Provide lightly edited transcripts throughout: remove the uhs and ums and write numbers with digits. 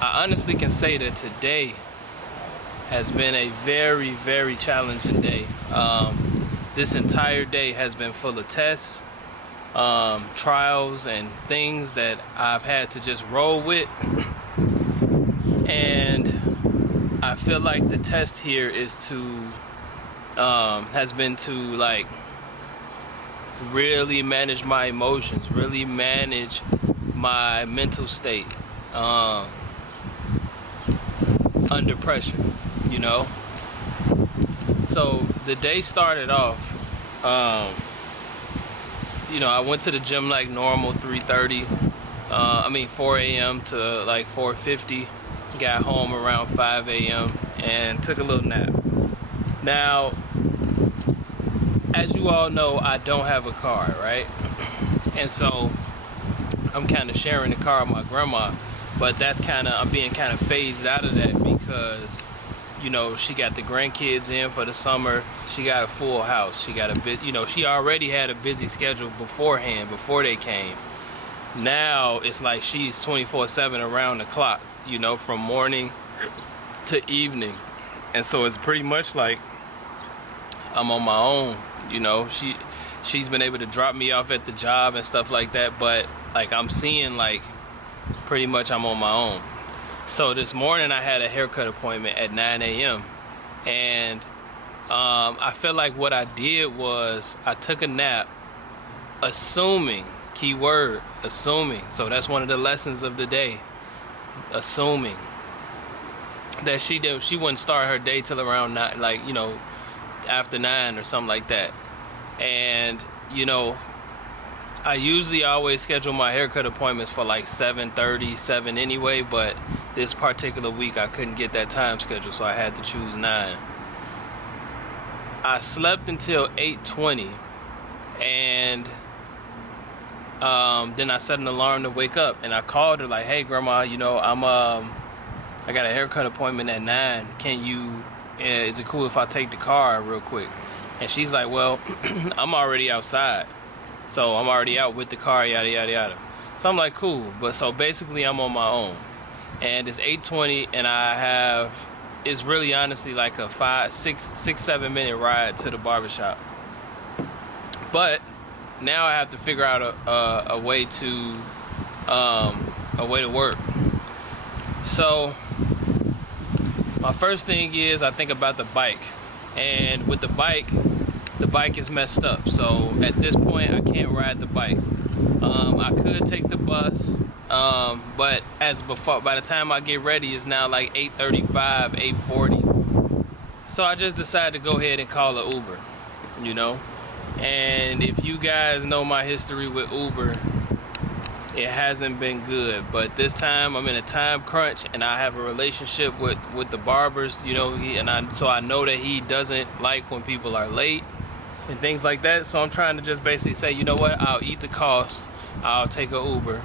I honestly can say that today has been a very, very challenging day. This entire day has been full of tests, trials, and things that I've had to just roll with. And I feel like the test here is has been to like really manage my emotions, really manage my mental state under pressure, you know. So the day started off, you know, I went to the gym like normal, 4 a.m. to like 4:50. Got home around 5 a.m. and took a little nap. Now, as you all know, I don't have a car, right? And so I'm kind of sharing the car with my grandma, but I'm being kind of phased out of that because, you know, she got the grandkids in for the summer. She got a full house. She got she already had a busy schedule beforehand, before they came. Now it's like she's 24/7 around the clock, you know, from morning to evening. And so it's pretty much like I'm on my own, you know. She's been able to drop me off at the job and stuff like that, but like I'm seeing like pretty much I'm on my own. So this morning I had a haircut appointment at 9 a.m. and I feel like what I did was I took a nap, assuming, keyword, assuming. So that's one of the lessons of the day, assuming that she wouldn't start her day till around 9, like, you know, after 9 or something like that. And, you know, I usually always schedule my haircut appointments for like 7:30, 7 anyway, but this particular week I couldn't get that time schedule, so I had to choose 9. I slept until 8:20, and then I set an alarm to wake up, and I called her like, hey grandma, you know, I got a haircut appointment at 9. Is it cool if I take the car real quick? And she's like, well, I'm already outside, so I'm already out with the car, yada yada yada. So I'm like, cool. But so basically I'm on my own, and it's 8:20, and it's really honestly like a 7 minute ride to the barbershop. But now I have to figure out a way to work. So my first thing is I think about the bike, and with the bike is messed up. So at this point I can't ride the bike. I could take the bus, but by the time I get ready, it's now like 8:35, 8:40. So I just decided to go ahead and call an Uber, you know. And if you guys know my history with Uber, it hasn't been good. But this time I'm in a time crunch, and I have a relationship with the barbers, you know, so I know that he doesn't like when people are late and things like that. So I'm trying to just basically say, you know what, I'll eat the cost, I'll take an Uber.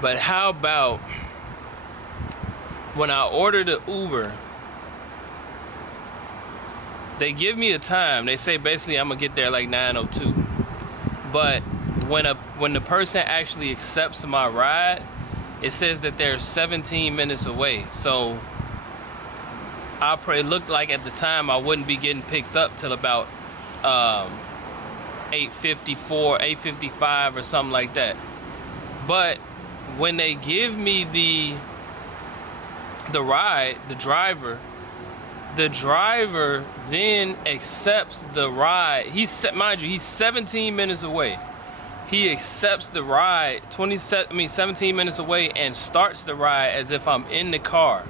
But how about when I order the Uber, they give me a time. They say basically I'm gonna get there like 9:02. But when the person actually accepts my ride, it says that they're 17 minutes away. So it looked like at the time I wouldn't be getting picked up till about 8:54, 8:55 or something like that. But when they give me the ride, the driver then accepts the ride. Mind you, he's 17 minutes away. He accepts the ride 17 minutes away and starts the ride as if I'm in the car.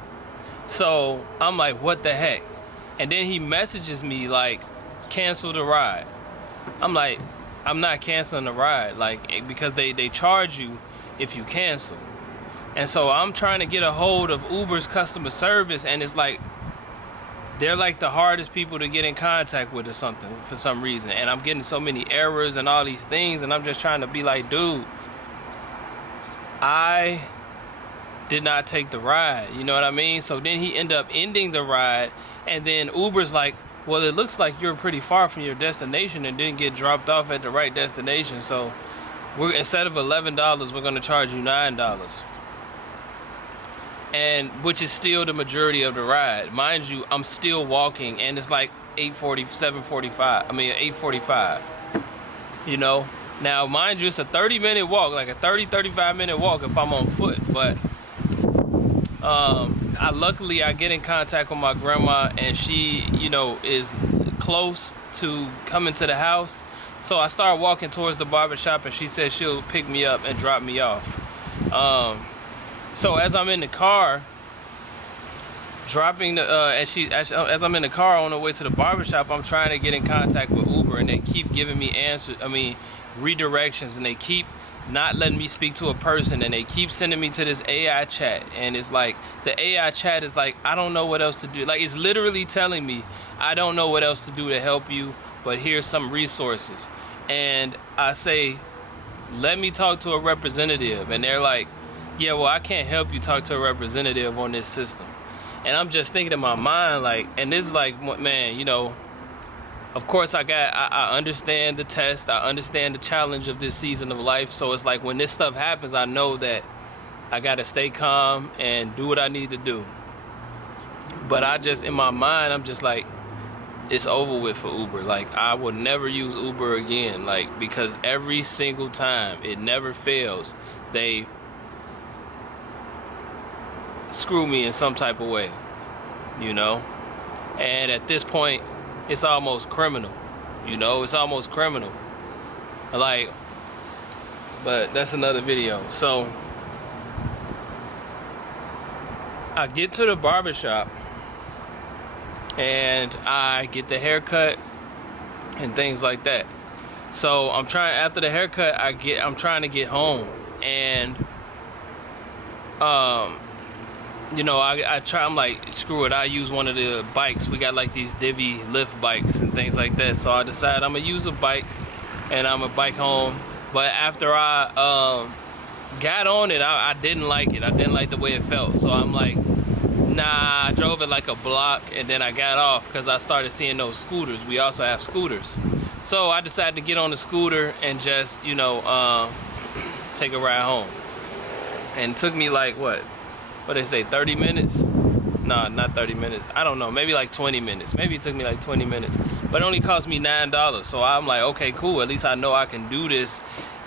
So I'm like, what the heck? And then he messages me like, cancel the ride. I'm like, I'm not canceling the ride, like, because they charge you if you cancel. And so I'm trying to get a hold of Uber's customer service, and it's like they're like the hardest people to get in contact with or something for some reason. And I'm getting so many errors and all these things, and I'm just trying to be like, dude, I did not take the ride, you know what I mean? So then he ended up ending the ride, and then Uber's like, well, it looks like you're pretty far from your destination and didn't get dropped off at the right destination, so instead of $11, we're gonna charge you $9. and which is still the majority of the ride. Mind you, I'm still walking, and it's like 8:45. You know, now mind you, it's a 30-minute walk, like a 35-minute walk if I'm on foot. But luckily I get in contact with my grandma, and she, you know, is close to coming to the house. So I start walking towards the barbershop, and she says she'll pick me up and drop me off. So as I'm in the car, dropping the as I'm in the car on the way to the barbershop, I'm trying to get in contact with Uber, and they keep giving me redirections, and they keep not letting me speak to a person, and they keep sending me to this AI chat. And it's like, the AI chat is like, I don't know what else to do. Like, it's literally telling me, I don't know what else to do to help you, but here's some resources. And I say, let me talk to a representative, and they're like, yeah, well, I can't help you talk to a representative on this system. And I'm just thinking in my mind, like, and this is like, man, you know, of course I understand the test, I understand the challenge of this season of life. So it's like, when this stuff happens, I know that I gotta stay calm and do what I need to do. But I just, in my mind, I'm just like, it's over with for Uber. Like, I will never use Uber again, like, because every single time, it never fails, they screw me in some type of way, you know. And at this point, it's almost criminal, you know. It's almost criminal, like, but that's another video. So I get to the barbershop, and I get the haircut and things like that. So I'm trying, after the haircut, I'm trying to get home, and you know, I'm like, screw it, I use one of the bikes. We got like these Divvy Lyft bikes and things like that. So I decided I'm gonna use a bike, and I'm gonna bike home. But after I got on it, I didn't like it. I didn't like the way it felt. So I'm like, nah, I drove it like a block, and then I got off because I started seeing those scooters. We also have scooters. So I decided to get on the scooter and just, you know, take a ride home. And it took me like, what they say, 30 minutes? Nah, not 30 minutes. I don't know, maybe like 20 minutes. Maybe it took me like 20 minutes. But it only cost me $9. So I'm like, okay, cool. At least I know I can do this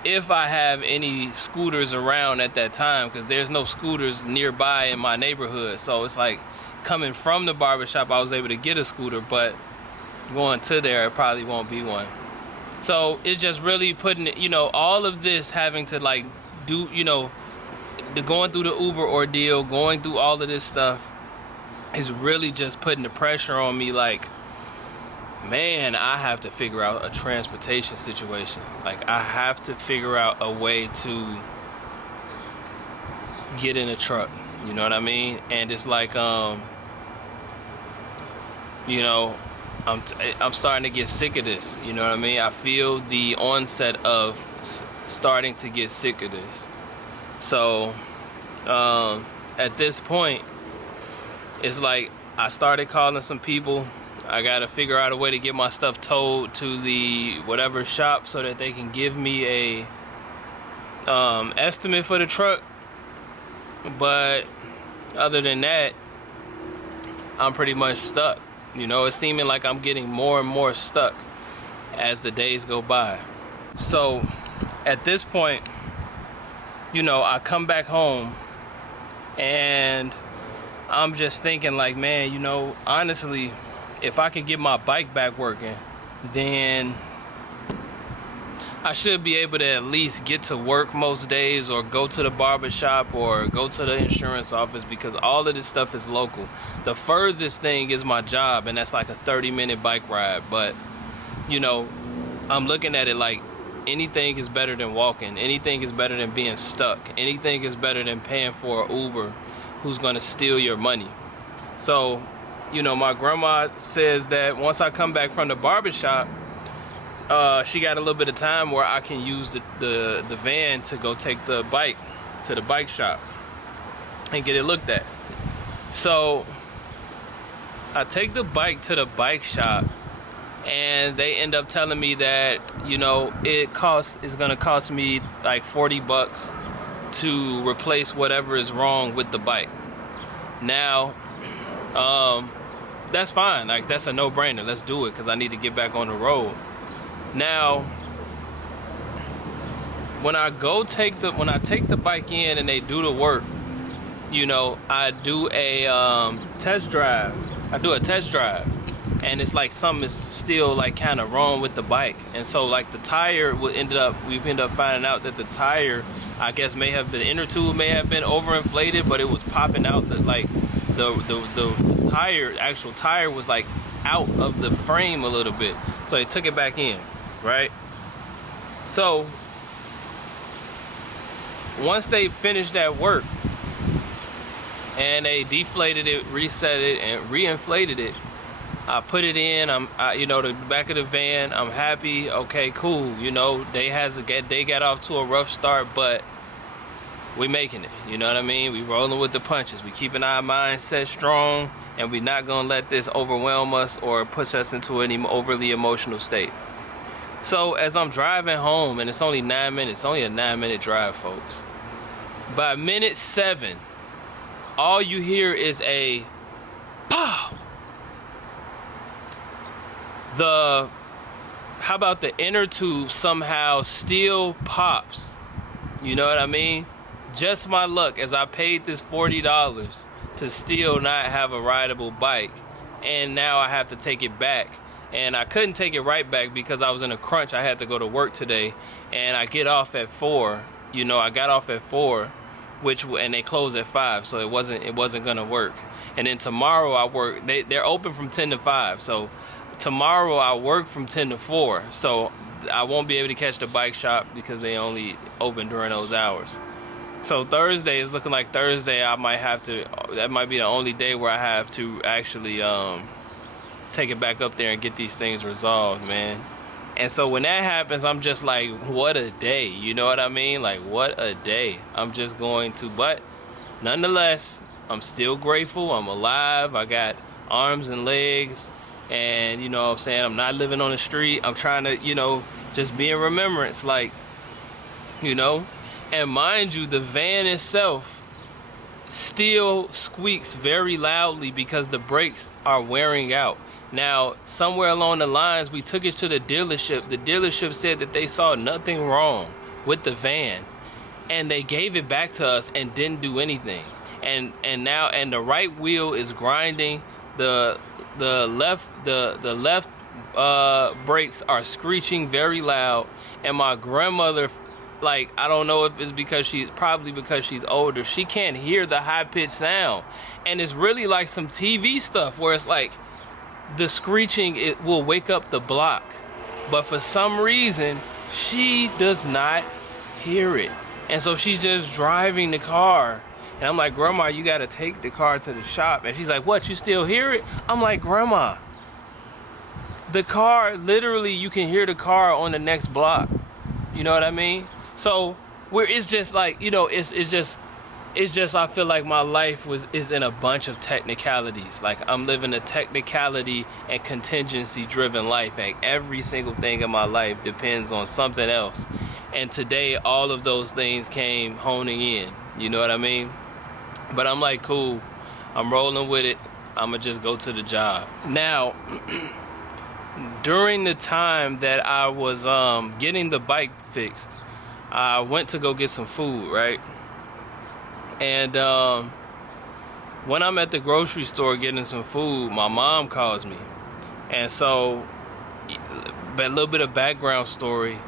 if I have any scooters around at that time, because there's no scooters nearby in my neighborhood. So it's like, coming from the barbershop, I was able to get a scooter, but going to there, it probably won't be one. So it's just really putting it, you know, all of this having to like do, you know, going through the Uber ordeal, going through all of this stuff is really just putting the pressure on me. Like, man, I have to figure out a transportation situation. Like, I have to figure out a way to get in a truck, you know what I mean? And it's like, you know, I'm starting to get sick of this, you know what I mean? I feel the onset of starting to get sick of this. So at this point, it's like, I started calling some people. I gotta figure out a way to get my stuff towed to the whatever shop so that they can give me a estimate for the truck. But other than that, I'm pretty much stuck. You know, it's seeming like I'm getting more and more stuck as the days go by. So at this point, you know, I come back home and I'm just thinking like, man, you know, honestly, if I could get my bike back working, then I should be able to at least get to work most days, or go to the barber shop, or go to the insurance office, because all of this stuff is local. The furthest thing is my job, and that's like a 30-minute bike ride. But, you know, I'm looking at it like, anything is better than walking. Anything is better than being stuck. Anything is better than paying for an Uber who's gonna steal your money. So, you know, my grandma says that once I come back from the barbershop, she got a little bit of time where I can use the van to go take the bike to the bike shop and get it looked at. So I take the bike to the bike shop, and they end up telling me that, you know, it's gonna cost me like $40 to replace whatever is wrong with the bike. Now, that's fine. Like, that's a no-brainer. Let's do it, because I need to get back on the road. Now, when I take the bike in and they do the work, you know, I do a test drive. And it's like something is still like kind of wrong with the bike. And so like the tire we've ended up finding out that the tire, I guess, may have been, inner tube may have been overinflated, but it was popping out. That like the tire, actual tire, was like out of the frame a little bit. So they took it back in, right? So once they finished that work and they deflated it, reset it, and reinflated it, I put it in. You know, the back of the van. I'm happy. Okay, cool. You know, they got off to a rough start, but we making it. You know what I mean? We rolling with the punches. We keeping our mindset strong, and we not gonna let this overwhelm us or push us into an overly emotional state. So as I'm driving home, and it's only 9 minutes, only a 9-minute drive, folks. By minute 7, all you hear is a pow. How about the inner tube somehow still pops? You know what I mean? Just my luck, as I paid this $40 to still not have a rideable bike, and now I have to take it back. And I couldn't take it right back because I was in a crunch. I had to go to work today, and I get off at 4. You know, I got off at 4, and they close at 5, so it wasn't gonna work. And then tomorrow I work. They're open from 10 to 5, so tomorrow I work from 10 to 4, so I won't be able to catch the bike shop because they only open during those hours. So Thursday is looking like Thursday. That might be the only day where I have to actually take it back up there and get these things resolved, man. And so when that happens, I'm just like, what a day. You know what I mean? Like, what a day. I'm just going to, but nonetheless, I'm still grateful. I'm alive. I got arms and legs. And, you know what I'm saying, I'm not living on the street. I'm trying to, you know, just be in remembrance, like, you know. And mind you, the van itself still squeaks very loudly because the brakes are wearing out. Now, somewhere along the lines, we took it to the dealership. The dealership said that they saw nothing wrong with the van, and they gave it back to us and didn't do anything. And the right wheel is grinding. The left brakes are screeching very loud, and my grandmother, like, I don't know if it's because she's older, she can't hear the high-pitched sound. And it's really like some TV stuff where it's like the screeching, it will wake up the block, but for some reason she does not hear it. And so she's just driving the car. And I'm like, Grandma, you gotta take the car to the shop. And she's like, what, you still hear it? I'm like, Grandma, the car, literally, you can hear the car on the next block. You know what I mean? So it's just like, you know, it's just I feel like my life is in a bunch of technicalities. Like, I'm living a technicality and contingency driven life. Like, every single thing in my life depends on something else. And today, all of those things came honing in. You know what I mean? But I'm like, cool, I'm rolling with it. I'm gonna just go to the job. Now, during the time that I was getting the bike fixed, I went to go get some food, right? And when I'm at the grocery store getting some food, my mom calls me. And so, a little bit of background story.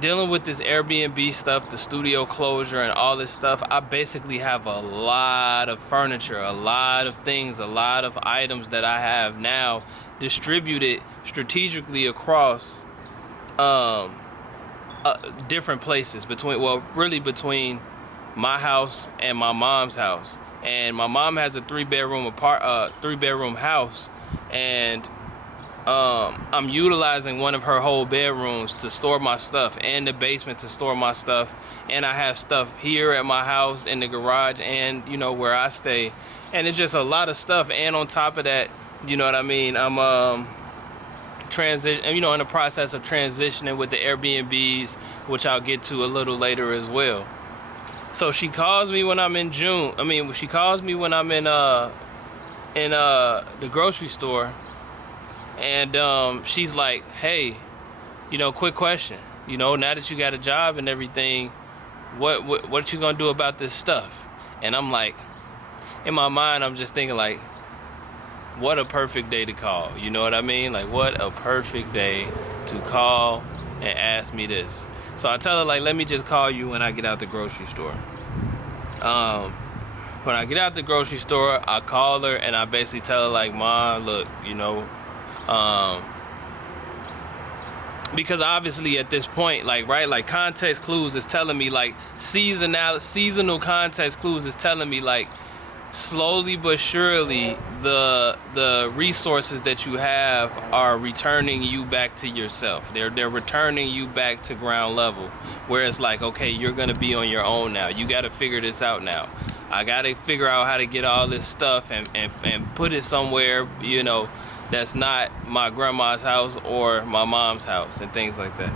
Dealing with this Airbnb stuff, the studio closure and all this stuff, I basically have a lot of furniture, a lot of things, a lot of items that I have now distributed strategically across different places between my house and my mom's house. And my mom has a three-bedroom house, and I'm utilizing one of her whole bedrooms to store my stuff, and the basement to store my stuff. And I have stuff here at my house, in the garage, and, you know, where I stay. And it's just a lot of stuff. And on top of that, you know what I mean, I'm in the process of transitioning with the Airbnbs, which I'll get to a little later as well. So she calls me when I'm in June. I mean, she calls me when I'm in the grocery store, and she's like, "Hey, quick question. Now that you got a job and everything, what you gonna do about this stuff?" And I'm like, in my mind, I'm just thinking like, what a perfect day to call. You know what I mean? Like, what a perfect day to call and ask me this. So I tell her, like, let me just call you when I get out the grocery store. When I get out the grocery store, I call her and I basically tell her, like, Ma, look, because obviously at this point, like, right, like, context clues is telling me, like, seasonal context clues is telling me, like, slowly but surely the resources that you have are returning you back to yourself. They're returning you back to ground level, where it's like, okay, you're gonna be on your own now. You got to figure this out now. I got to figure out how to get all this stuff and put it somewhere, that's not my grandma's house or my mom's house and things like that.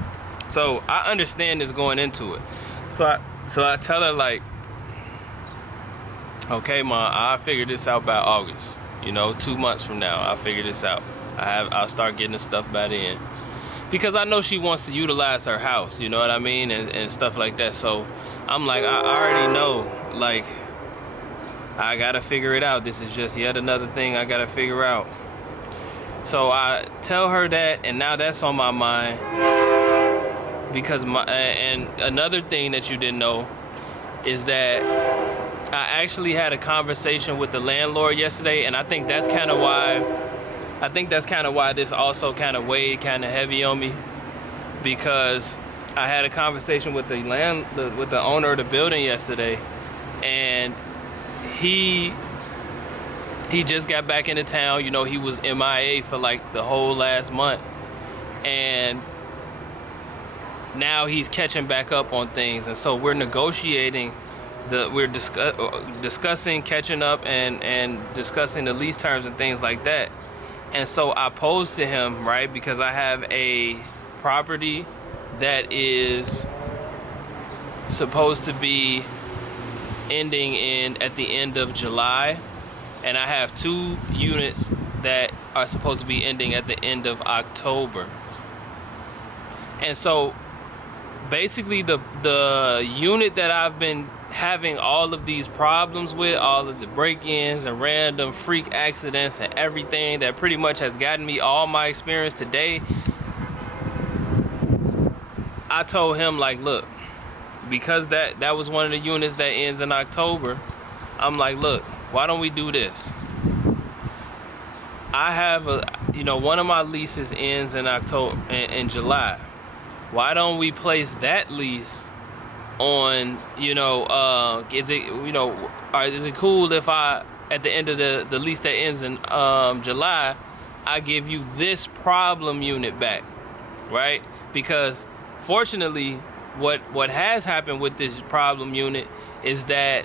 So I understand this going into it. So I tell her, like, okay, Ma, I'll figure this out by August. 2 months from now, I'll figure this out. I'll start getting the stuff by then. Because I know she wants to utilize her house, you know what I mean? And stuff like that. So I'm like, I already know, like, I gotta figure it out. This is just yet another thing I gotta figure out. So I tell her that, and now that's on my mind. Because and another thing that you didn't know is that I actually had a conversation with the landlord yesterday, and I think that's kind of why this also kind of weighed kind of heavy on me, because I had a conversation with with the owner of the building yesterday, and he just got back into town. He was MIA for like the whole last month, and now he's catching back up on things, and so we're negotiating. We're discussing catching up and discussing the lease terms and things like that. And so I posed to him, right, because I have a property that is supposed to be ending at the end of July, and I have 2 units that are supposed to be ending at the end of October. And so basically the unit that I've been having all of these problems with, all of the break-ins and random freak accidents and everything that pretty much has gotten me all my experience today, I told him, like, look, because that was one of the units that ends in October, I'm like, look, why don't we do this? I have one of my leases ends in in July. Why don't we place that lease on, is it cool if at the end of the lease that ends in July, I give you this problem unit back, right? Because fortunately, what has happened with this problem unit is that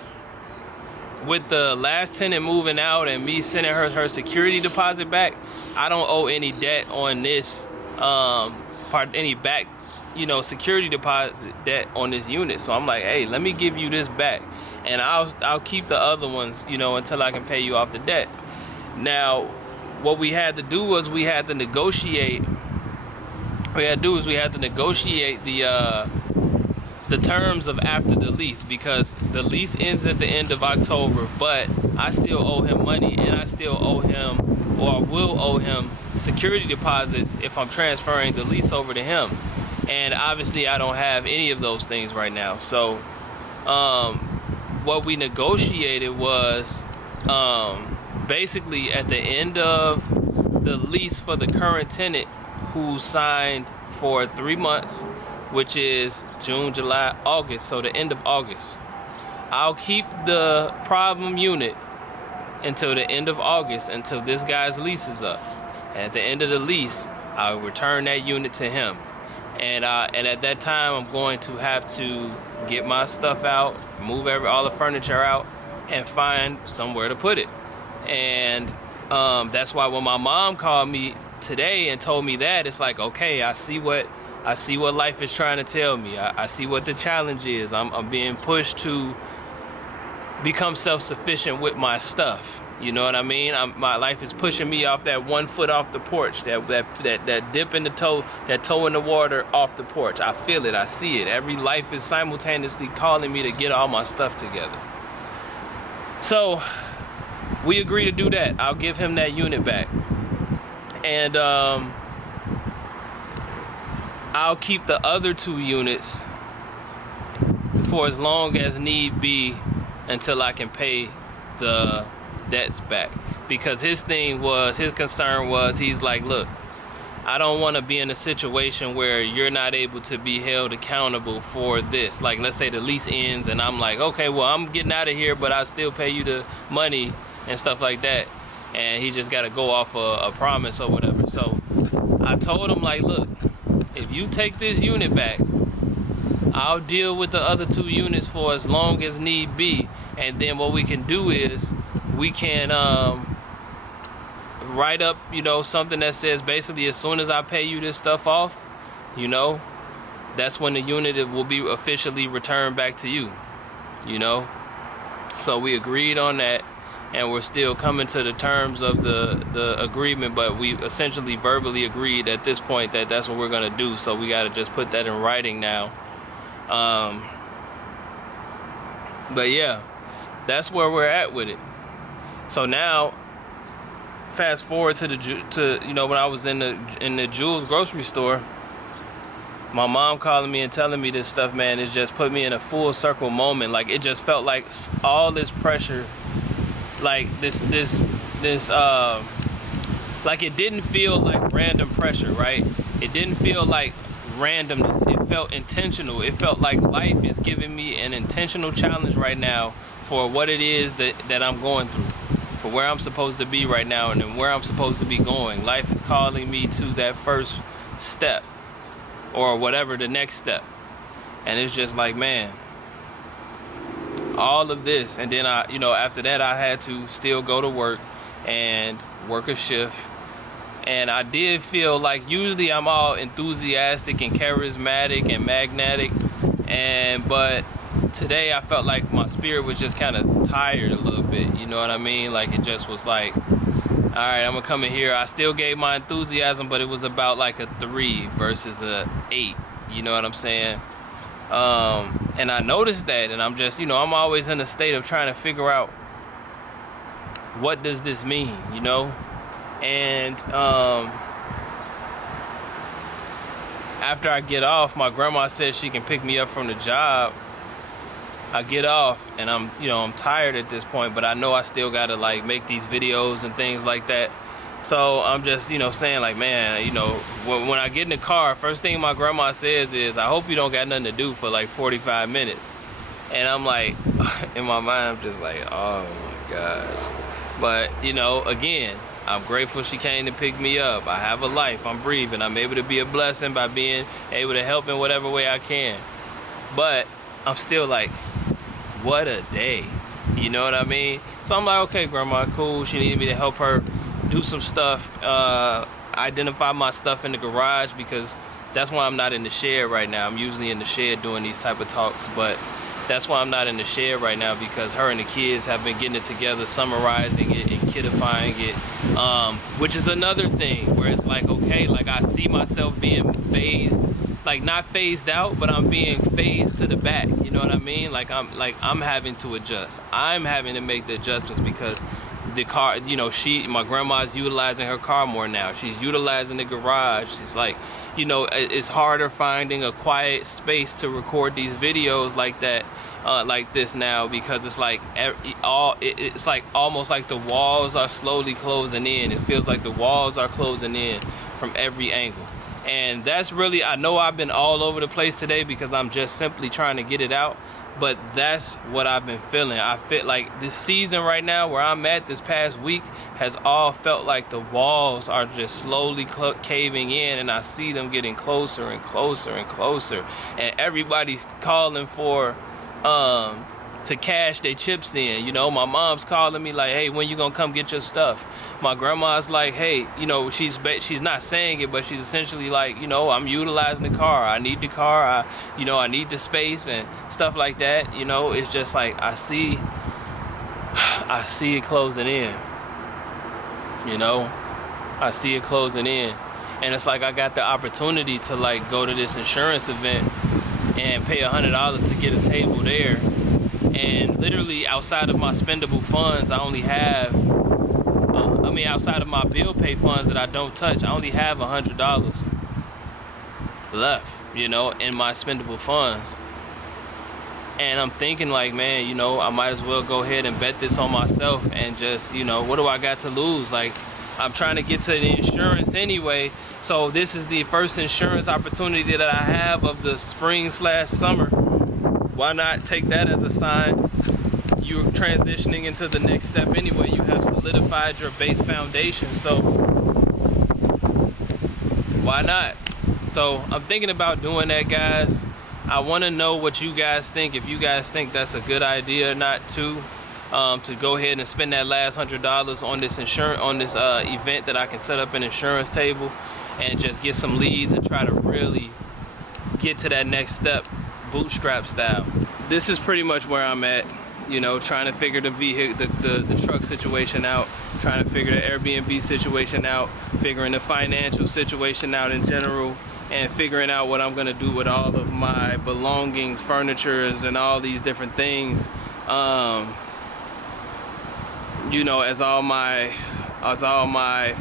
with the last tenant moving out and me sending her security deposit back, I don't owe any debt on this any back security deposit debt on this unit. So I'm like, hey, let me give you this back, and I'll keep the other ones, until I can pay you off the debt. Now, what we had to do was we had to negotiate the terms of after the lease, because the lease ends at the end of October, but I still owe him money, and I still owe him, or will owe him, security deposits if I'm transferring the lease over to him. And obviously I don't have any of those things right now. So what we negotiated was basically at the end of the lease for the current tenant, who signed for 3 months, which is June, July, August, so the end of August, I'll keep the problem unit until the end of August, until this guy's lease is up. And at the end of the lease, I'll return that unit to him. And at that time, I'm going to have to get my stuff out, move all the furniture out, and find somewhere to put it. And that's why when my mom called me today and told me that, it's like, okay, I see what I see what life is trying to tell me. I see what the challenge is. I'm being pushed to become self-sufficient with my stuff. You know what I mean? My life is pushing me off that 1 foot off the porch, that dip in the toe, that toe in the water off the porch. I feel it, I see it. Every life is simultaneously calling me to get all my stuff together. So we agree to do that. I'll give him that unit back. And I'll keep the other 2 units for as long as need be until I can pay the debts back. Because his concern was, he's like, look, I don't want to be in a situation where you're not able to be held accountable for this. Like, let's say the lease ends and I'm like, okay, well, I'm getting out of here, but I still pay you the money and stuff like that. And he just got to go off a promise or whatever. So I told him, like, look, if you take this unit back, I'll deal with the other 2 units for as long as need be. And then what we can do is we can write up, you know, something that says basically as soon as I pay you this stuff off, you know, that's when the unit will be officially returned back to you, you know. So we agreed on that, and we're still coming to the terms of the agreement, but we essentially verbally agreed at this point that that's what we're gonna do. So we gotta just put that in writing now. But yeah, that's where we're at with it. So now, fast forward to you know, when I was in the Jewel's grocery store, my mom calling me and telling me this stuff, man, it just put me in a full circle moment. Like, it just felt like all this pressure, like this like, it didn't feel like random pressure, right? It didn't feel like randomness. It felt intentional. It felt like life is giving me an intentional challenge right now for what it is that I'm going through, for where I'm supposed to be right now and where I'm supposed to be going. Life is calling me to that first step or whatever the next step. And it's just like, man, all of this. And then I, you know, after that I had to still go to work and work a shift. And I did feel like, usually I'm all enthusiastic and charismatic and magnetic, but today I felt like my spirit was just kind of tired a little bit, you know what I mean? Like, it just was like, all right, I'm gonna come in here. I still gave my enthusiasm, but it was about like a 3 versus a 8, you know what I'm saying? And I noticed that, and I'm just, you know, I'm always in a state of trying to figure out, what does this mean, you know? And after I get off, my grandma said she can pick me up from the job. I get off and I'm tired at this point, but I know I still gotta like make these videos and things like that. So I'm just, you know, saying like, man, you know, when I get in the car, first thing my grandma says is, I hope you don't got nothing to do for like 45 minutes. And I'm like, in my mind, I'm just like, oh my gosh. But, you know, again, I'm grateful she came to pick me up. I have a life, I'm breathing. I'm able to be a blessing by being able to help in whatever way I can. But I'm still like, what a day. You know what I mean? So I'm like, okay, grandma, cool. She needed me to help her do some stuff, identify my stuff in the garage, because that's why I'm not in the shed right now. I'm usually in the shed doing these type of talks, but that's why I'm not in the shed right now, because her and the kids have been getting it together, summarizing it and kidifying it, which is another thing where it's like, okay, like I see myself being phased, like not phased out, but I'm being phased to the back, you know what I mean? Like I'm having to adjust. I'm having to make the adjustments because the car, you know, my grandma's utilizing her car more now. She's utilizing the garage. She's like, you know, it's harder finding a quiet space to record these videos like that, like this now, because it's like it's like almost like the walls are slowly closing in. It feels like the walls are closing in from every angle. And that's really, I know I've been all over the place today because I'm just simply trying to get it out, but that's what I've been feeling. I feel like this season right now where I'm at this past week has all felt like the walls are just slowly caving in, and I see them getting closer and closer and closer, and everybody's calling for to to cash their chips in. You know, my mom's calling me like, hey, when you gonna come get your stuff? My grandma's like, hey, you know, she's not saying it, but she's essentially like, you know, I'm utilizing the car. I need the car. I need the space and stuff like that. You know, it's just like I see it closing in. You know, I see it closing in, and it's like I got the opportunity to like go to this insurance event and pay $100 to get a table there, and literally outside of my spendable funds, I only have outside of my bill pay funds that I don't touch, I only have $100 left, you know, in my spendable funds. And I'm thinking like, man, you know, I might as well go ahead and bet this on myself and just, you know, what do I got to lose? Like, I'm trying to get to the insurance anyway, so this is the first insurance opportunity that I have of the spring/summer. Why not take that as a sign you're transitioning into the next step anyway? You have solidified your base foundation, so why not? So I'm thinking about doing that, guys. I want to know what you guys think, if you guys think that's a good idea or not too, to go ahead and spend that last $100 on this event that I can set up an insurance table and just get some leads and try to really get to that next step, bootstrap style. This is pretty much where I'm at. You know, trying to figure the truck situation out, trying to figure the Airbnb situation out, figuring the financial situation out in general, and figuring out what I'm gonna do with all of my belongings, furnitures, and all these different things. You know, as all my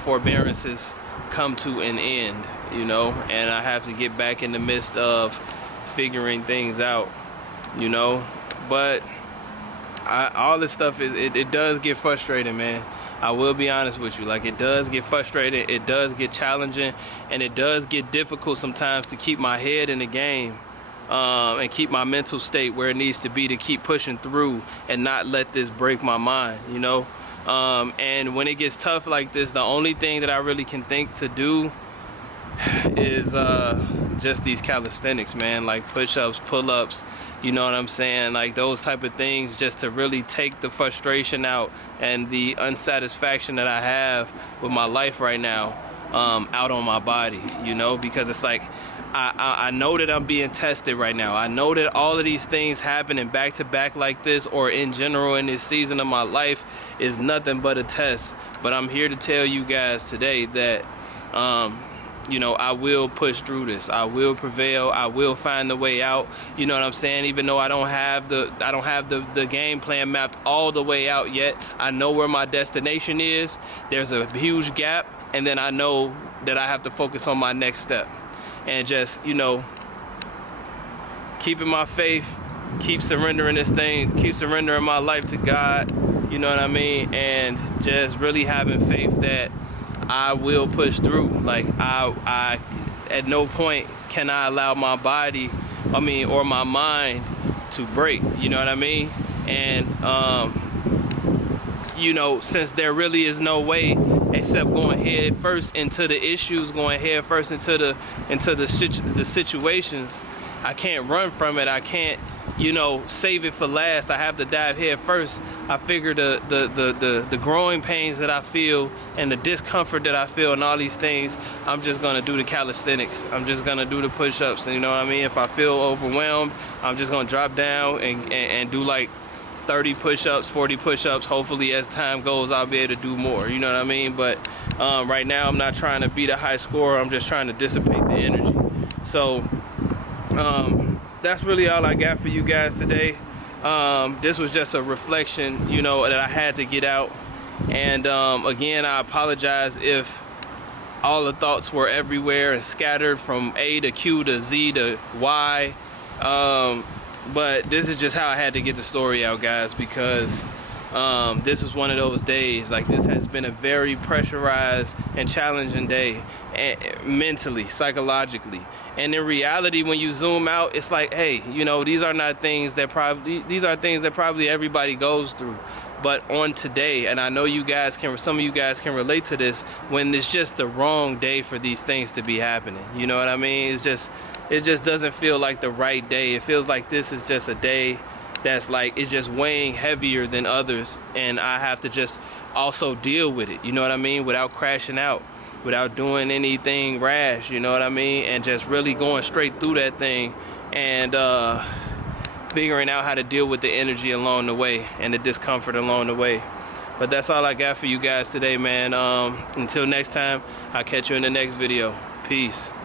forbearances come to an end, you know, and I have to get back in the midst of figuring things out, you know. But all this stuff it does get frustrating, man. I will be honest with you. Like, it does get frustrating, it does get challenging, and it does get difficult sometimes to keep my head in the game, and keep my mental state where it needs to be to keep pushing through and not let this break my mind, you know. And when it gets tough like this, the only thing that I really can think to do is just these calisthenics, man, like push-ups, pull-ups, you know what I'm saying, like those type of things, just to really take the frustration out and the unsatisfaction that I have with my life right now out on my body, you know, because it's like I know that I'm being tested right now. I know that all of these things happening back to back like this, or in general in this season of my life, is nothing but a test. But I'm here to tell you guys today that you know, I will push through this. I will prevail. I will find the way out. You know what I'm saying? Even though I don't have the game plan mapped all the way out yet, I know where my destination is. There's a huge gap, and then I know that I have to focus on my next step. And just, you know, keeping my faith, keep surrendering this thing, keep surrendering my life to God, you know what I mean? And just really having faith that I will push through. Like, I at no point can I allow my body, or my mind to break, you know what I mean? And you know, since there really is no way except going head first into the issues, going head first into the situations, I can't run from it. I can't, you know, save it for last. I have to dive head first. I figure the growing pains that I feel and the discomfort that I feel and all these things, I'm just gonna do the calisthenics. I'm just gonna do the push-ups, and you know what I mean? If I feel overwhelmed, I'm just gonna drop down and do like 30 push-ups, 40 push-ups. Hopefully as time goes, I'll be able to do more, you know what I mean? But right now I'm not trying to beat a high score. I'm just trying to dissipate the energy. So that's really all I got for you guys today. This was just a reflection, you know, that I had to get out. And again, I apologize if all the thoughts were everywhere and scattered from A to Q to Z to Y. But this is just how I had to get the story out, guys, because this is one of those days. Like, this has been a very pressurized and challenging day, mentally, psychologically. And in reality, when you zoom out, it's like, hey, you know, these are things that probably everybody goes through. But on today, and I know some of you guys can relate to this, when it's just the wrong day for these things to be happening. You know what I mean? It just doesn't feel like the right day. It feels like this is just a day that's like, it's just weighing heavier than others, and I have to just also deal with it, you know what I mean, without crashing out, without doing anything rash, you know what I mean, and just really going straight through that thing, and figuring out how to deal with the energy along the way and the discomfort along the way. But that's all I got for you guys today, man. Until next time, I'll catch you in the next video. Peace.